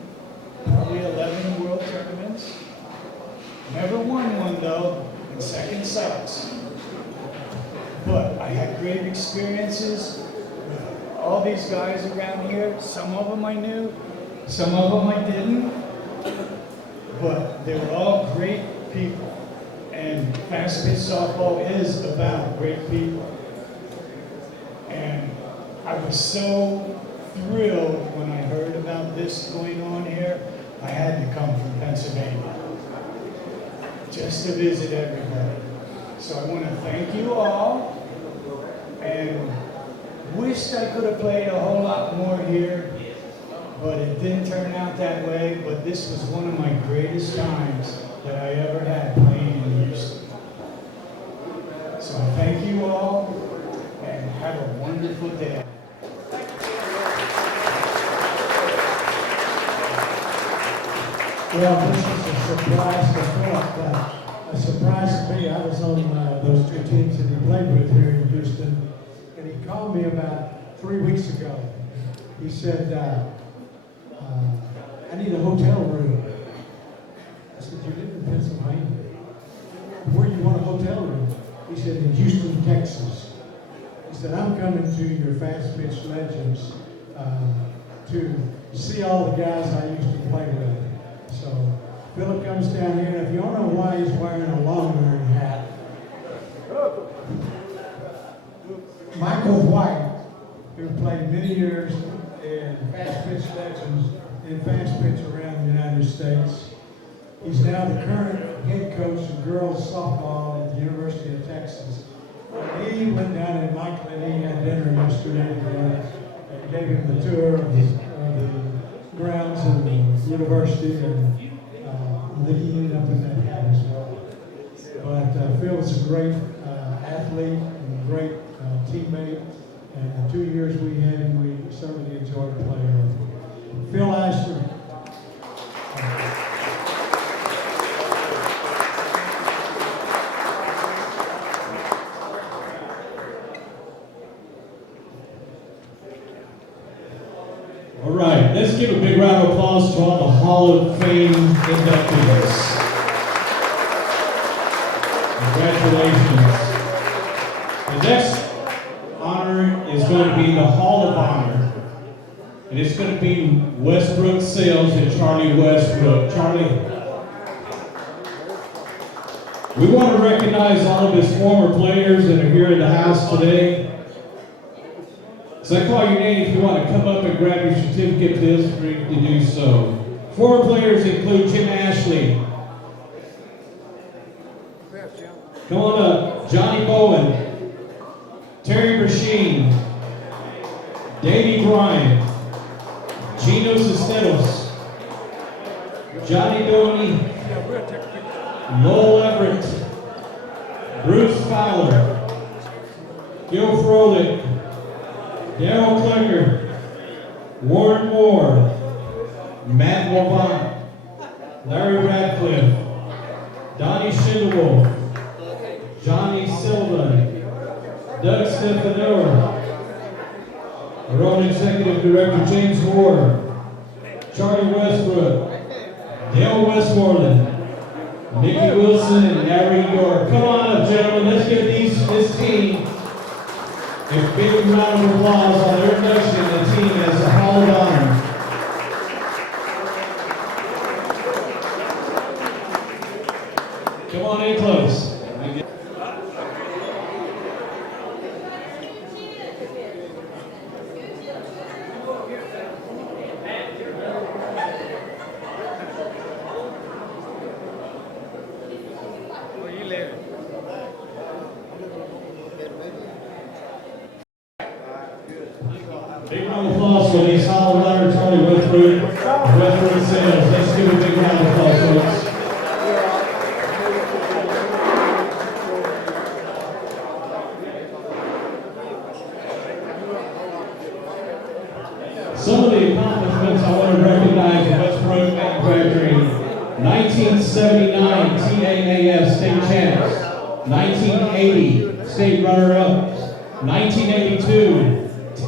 probably 11 world tournaments. Never won one, though, and second sucks. But I had great experiences with all these guys around here. Some of them I knew, some of them I didn't. But they were all great people. And fast pitch softball is about great people. And I was so thrilled when I heard about this going on here. I had to come from Pennsylvania just to visit everybody. So I want to thank you all, and wished I could have played a whole lot more here, but it didn't turn out that way. But this was one of my greatest times that I ever had playing in Houston. So thank you all, and have a wonderful day. Well, this is a surprise to Philip. A surprise to me. I was on those 2 teams that he played with here in Houston, and he called me about 3 weeks ago. He said, "I need a hotel room." I said, "You live in Pennsylvania. Where do you want a hotel room?" He said, "In Houston, Texas." He said, "I'm coming to your Fast Pitch Legends to see all the guys I used to play with." So Philip comes down here, and if you don't know why he's wearing a long-wearing hat, Michael White, who played many years in Fast Pitch Legends and Fast Pitch around the United States. He's now the current head coach of girls softball at the University of Texas. He went down and Michael and he had dinner yesterday and gave him the tour of the grounds of the university, and I think he ended up in that hat as well. But Phil was a great athlete and a great teammate, and the 2 years we had him, we certainly enjoyed playing with him. Phil Eisner. All right, let's give a big round of applause to all the Hall of Fame inductees. Congratulations. The next honor is going to be the Hall of Honor. And it's going to be Westbrook Sales and Charlie Westbrook. Charlie, We want to recognize all of his former players that are here in the house today. So I call your name if you want to come up and grab your certificate, feel free to do so. Former players include Jim Ashley. Come on up. Johnny Bowen. Terry Brasheen. Davey Bryan. Gino Sesteros. Johnny Doney. Lowell Everett. Bruce Fowler. Gil Froelich. Darryl Klecker. Warren Moore. Matt Morvant. Larry Radcliffe. Donnie Schindewolf. Johnny Silva. Doug Stefanor. Our own Executive Director James Ward. Charlie Westbrook. Dale Westmoreland. Mickey Wilson and Larry York. Come on up, gentlemen. Let's give this team a big round of applause on their induction of the team as a Hall of Honor. Come on in close. Big round of applause for these Hall of Honor, Charlie Westbrook, Westbrook Sales. Let's give a big round of applause, folks. Some of the accomplishments I want to recognize in Westbrook Manufacturing: 1979 TAAF state champs, 1980 state runner-ups, 1982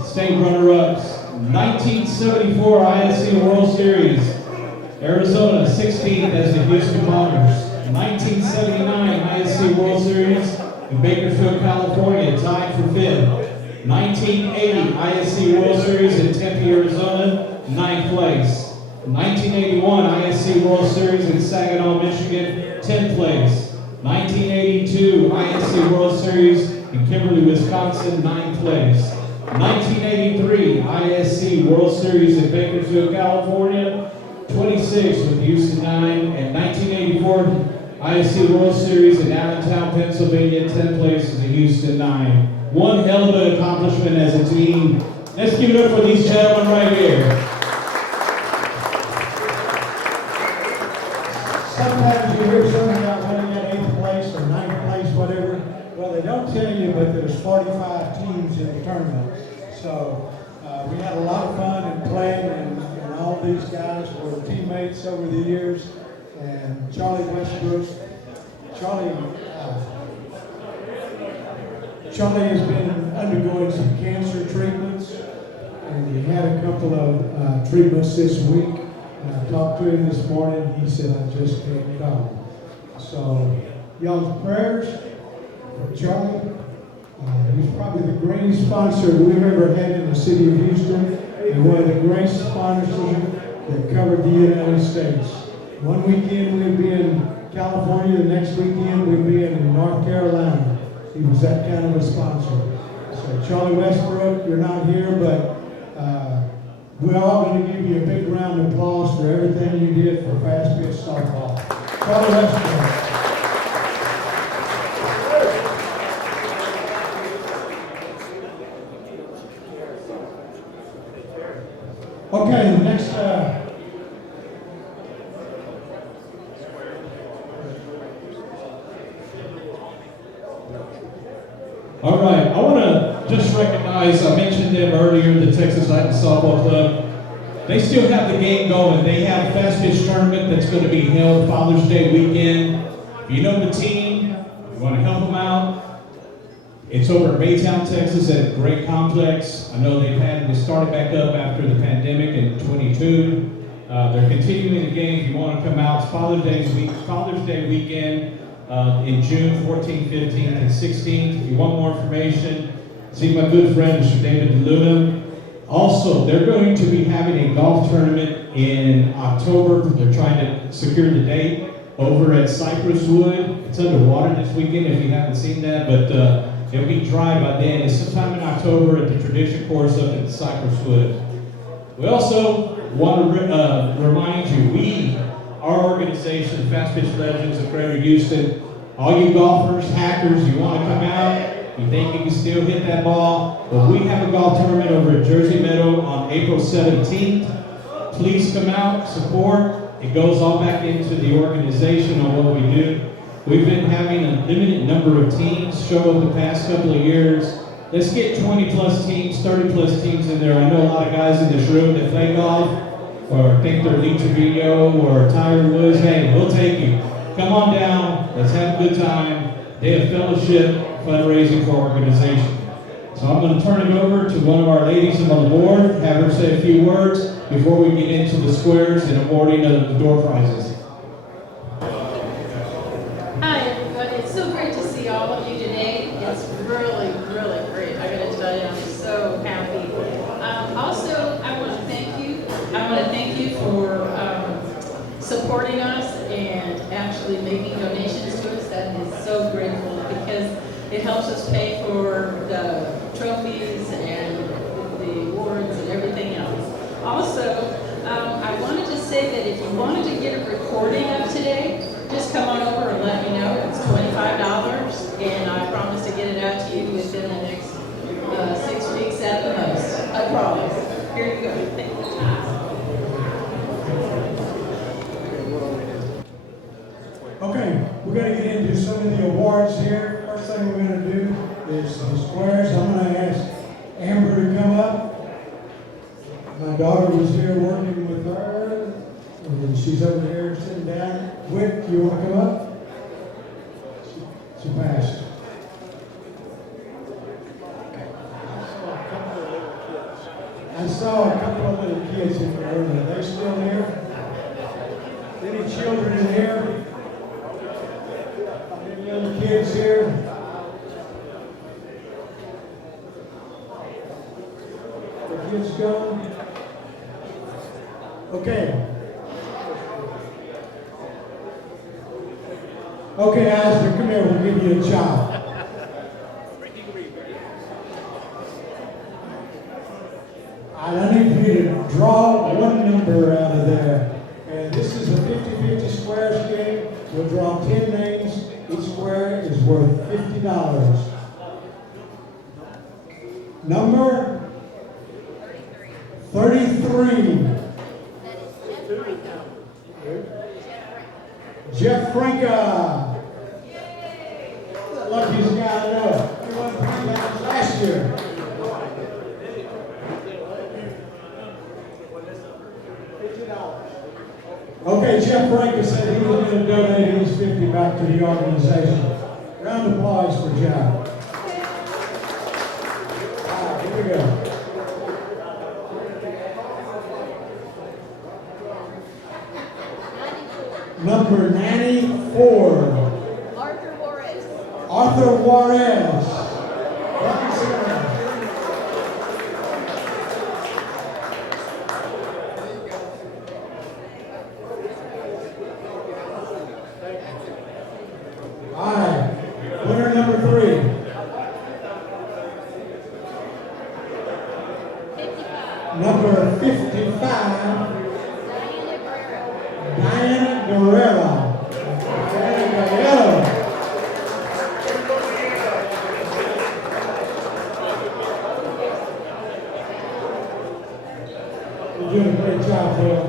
state runner-ups, 1974 ISC World Series, Arizona 16th as the Houston Bombers, 1979 ISC World Series in Bakersfield, California, tied for 5th. 1980 ISC World Series in Tempe, Arizona, 9th place. 1981 ISC World Series in Saginaw, Michigan, 10th place. 1982 ISC World Series in Kimberly, Wisconsin, 9th place. 1983 ISC World Series in Bakersfield, California, 26th with Houston 9, and 1984 ISC World Series in Allentown, Pennsylvania, 10th place with the Houston 9. One hell of an accomplishment as a team. Let's give it up for these gentlemen right here. Sometimes you hear something about winning at 8th place or 9th place, whatever. Well, they don't tell you, but there's 45 teams in the tournament. So we had a lot of fun in playing, and all these guys were teammates over the years. And Charlie Westbrook, Charlie has been undergoing some cancer treatments, and he had a couple of treatments this week. And I talked to him this morning. He said, I just can't come. So, y'all's prayers for Charlie. He's probably the greatest sponsor we've ever had in the city of Houston, and one of the greatest sponsors that covered the United States. One weekend we'd be in California, the next weekend we'd be in North Carolina. He was that kind of a sponsor. So Charlie Westbrook, you're not here, but we're all going to give you a big round of applause for everything you did for fast pitch softball. Charlie Westbrook. Okay, next. All right, I want to just recognize, I mentioned them earlier, the Texas Titan Softball Club. They still have the game going. They have a fast pitch tournament that's going to be held Father's Day weekend. If you know the team, you want to help them out, it's over in Baytown, Texas at a great complex. I know they started back up after the pandemic in 22. They're continuing the game. If you want to come out, it's Father's Day weekend. In June 14th, 15th, and 16th. If you want more information, see my good friend, Mr. David DeLuna. Also, they're going to be having a golf tournament in October. They're trying to secure the date over at Cypress Wood. It's underwater this weekend if you haven't seen that, but it'll be dry by then. It's sometime in October at the Tradition Course up at Cypress Wood. We also want to remind you, our organization, Fast Pitch Legends of Greater Houston, all you golfers, hackers, you want to come out, you think you can still hit that ball? Well, we have a golf tournament over at Jersey Meadow on April 17th. Please come out, support. It goes all back into the organization on what we do. We've been having a limited number of teams show up the past couple of years. Let's get 20 plus teams, 30 plus teams in there. I know a lot of guys in this room that play golf or think they're Lee Trevino or Tyler Woods. Hey, we'll take you. Come on down. Let's have a good time. Day of fellowship, fundraising for our organization. So I'm going to turn it over to one of our ladies on the board, have her say a few words before we get into the squares and awarding of the door prizes. Hi, everybody. It's so great to see all of you today. It's really, really great. I got to tell you, I'm so happy. Also, I want to thank you. I want to thank you for supporting us and actually making donations to us. That is so grateful because it helps us pay for the trophies and the awards and everything else. Also, I wanted to say that if you wanted to get a recording of today, just come on over and let me know. It's $25, and I promise to get it out to you within the next 6 weeks at the most. I promise. Here you go. Thank you. Okay, we're going to get into some of the awards here. First thing we're going to do is the squares. I'm going to ask Amber to come up. My daughter was here working with her, and she's over here sitting down. Whit, you want to come up? She passed. I saw a couple of little kids in there. Are they still here? Any children in here? Any young kids here? The kids gone? Okay. Okay, Alistair, come here. We'll give you a job. I need for you to draw one number out of there. And this is a 50-50 squares game. We'll draw 10 names. Each square is worth $50. Number 33. Jeff Franca. The luckiest guy I know. He won $3 last year. Okay, Jeff Franca said he was going to donate his 50 back to the organization. Round of applause for Jeff. All right, here we go. Number 94. Arthur Juarez. Arthur Juarez. All right. Winner number 3. 55. Number 55. Diana Guerrero. Diana Guerrero. You're doing a great job, Phil.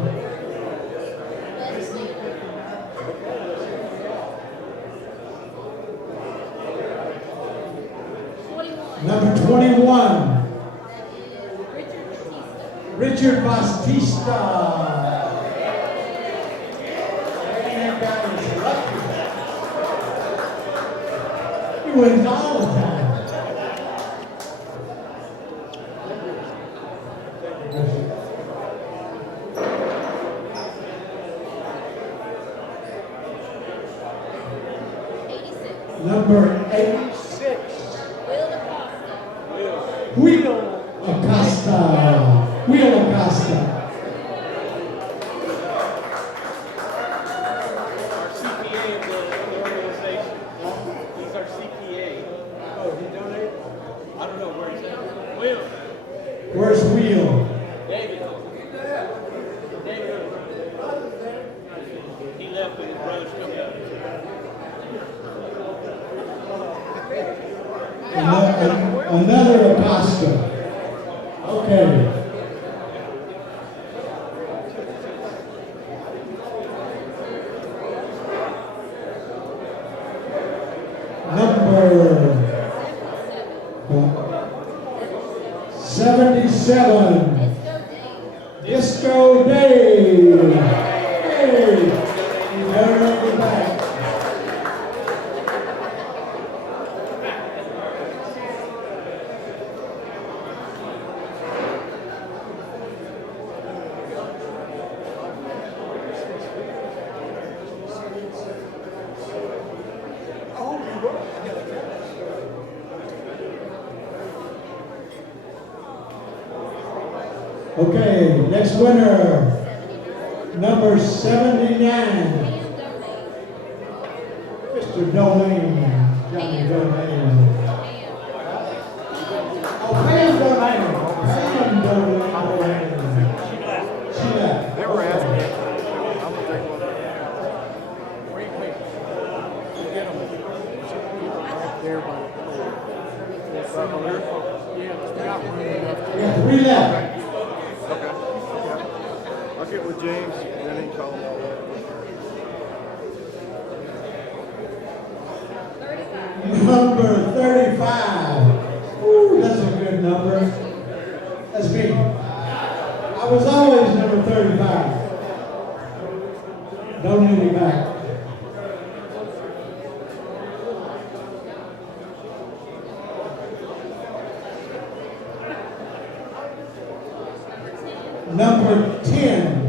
Number 21. Richard Bastista. That guy is lucky. He wins all the time. Number 86. Will Acosta. Will Acosta. left and his brother's coming up. Another apostle. Okay. Number 77. Disco Dave. Hey, you better be back. Okay, next winner, number 79, Mr. Domain, Johnny Domain. Oh, Pam Domain, Pam Domain. She left. They were asking. I'm gonna take one. Get them. Right there by We got 3 left. Okay. I'll get with James and then he can call them all that. Number 35. Ooh, that's a good number. That's me. I was always number 35. Don't need me back. Number 10.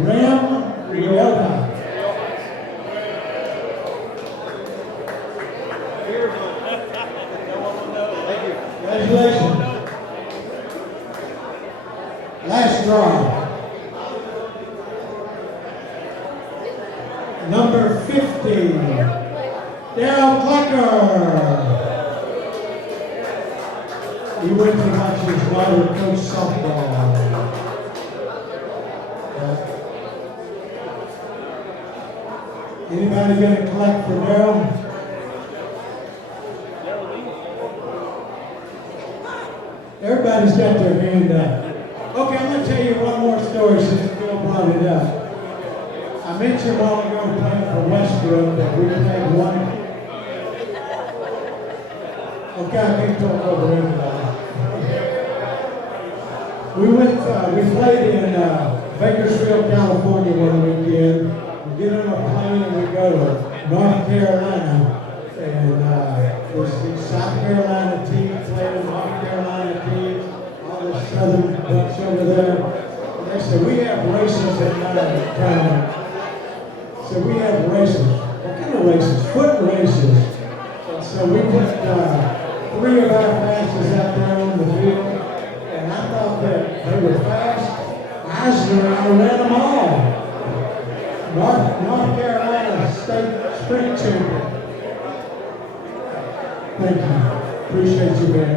Ram Riota. Congratulations. Last draw. Number 50. Daryl Clucker. He went to watch his daughter coach softball. Anybody gonna collect for Daryl? Everybody's got their hand up. Okay, I'm gonna tell you one more story since Bill brought it up. I mentioned a while ago playing for Westbrook that we played one. Okay, I can't talk over everybody. We played in Bakersfield, California one weekend. We get on a plane and we go to North Carolina. And there's the South Carolina team playing North Carolina team, all this southern bunch over there. And they said, we have races at night tournament. So we have races. What kind of races? Foot races. And so we put 3 of our fastest out there on the field. And I thought that they were fast. I ran them all. North Carolina state sprint champion. Thank you. Appreciate you, man.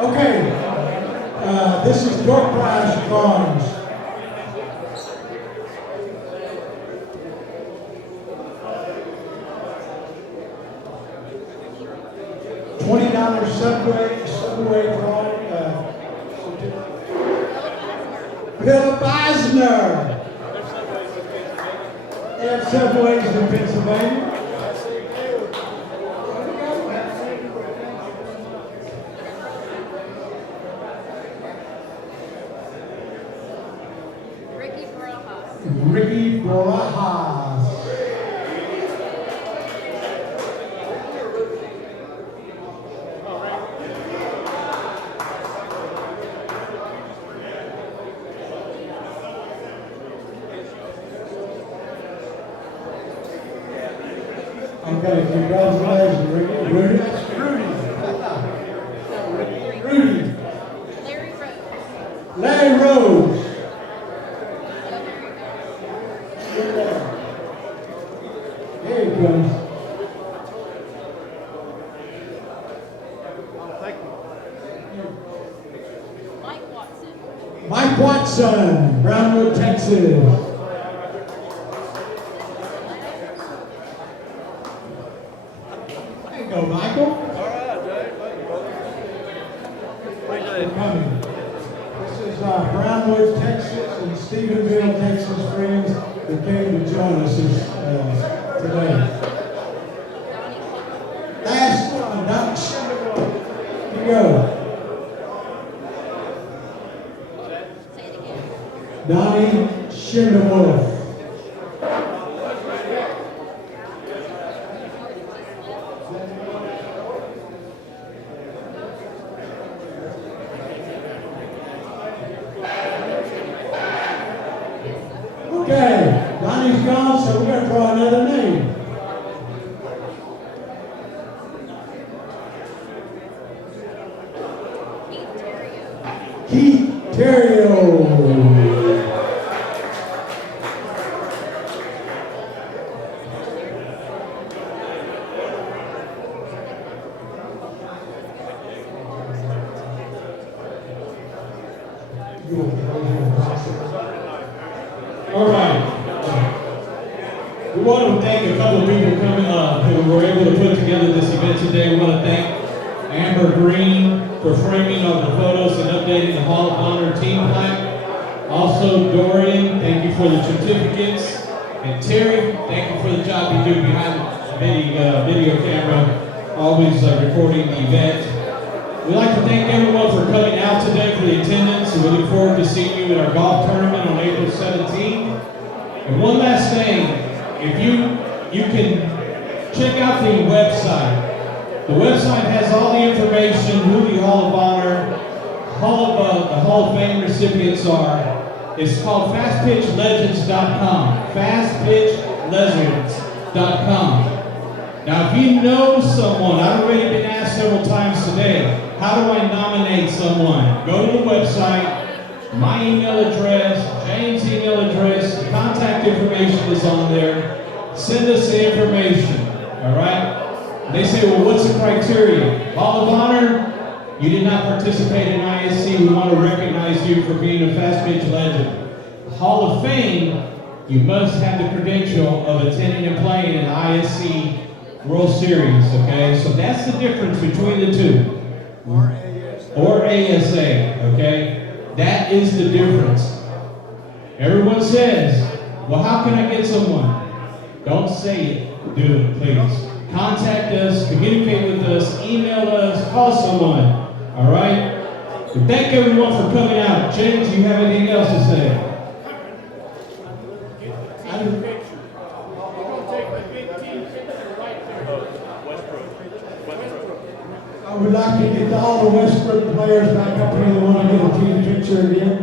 Okay. This is door prize drawings. $20 subway drawing. Philip Eisner. They have subways in Pennsylvania. Ricky Barajas. Ricky Barajas. Okay, congratulations, Ricky. Rudy. Rudy. Larry Rose. Larry Rose. There he goes. Mike Watson. Mike Watson, Brownwood, Texas. There you go, Michael. All right, Jay. Thank you, For coming. This is Brownwood, Texas, and Stephenville, Texas friends that came to join us today. Last one, Doc. Here you go. Say it again. Donnie Shinderwolf. Okay, Donnie's gone, so we're going to draw another name. Keith Terrio. All right. We want to thank a couple of people coming who were able to put together this event today. We want to thank Amber Green for framing of the photos and updating the Hall of Honor team plaque. Also, Dorian, thank you for the certificates. And Terry, thank you for the job you do behind the video camera, always recording the event. We'd like to thank everyone for coming out today for the attendance, and we look forward to seeing you at our golf tournament on April 17th. And one last thing, if you can check out the website. The website has all the information, who the Hall of Honor, the Hall of Fame recipients are. It's called fastpitchlegends.com. Fastpitchlegends.com. Now, if you know someone, I've already been asked several times today, how do I nominate someone? Go to the website, my email address, James' email address, contact information is on there. Send us the information, all right? They say, well, what's the criteria? Hall of Honor, you did not participate in ISC. We want to recognize you for being a fast pitch legend. Hall of Fame, you must have the credential of attending and playing an ISC World Series, okay? So that's the difference between the two. Or ASA, okay? That is the difference. Everyone says, well, how can I get someone? Don't say it, do it, please. Contact us, communicate with us, email us, call someone, all right? We thank everyone for coming out. James, do you have anything else to say? I would like to get all the Westbrook players back up here that want to get a team picture again.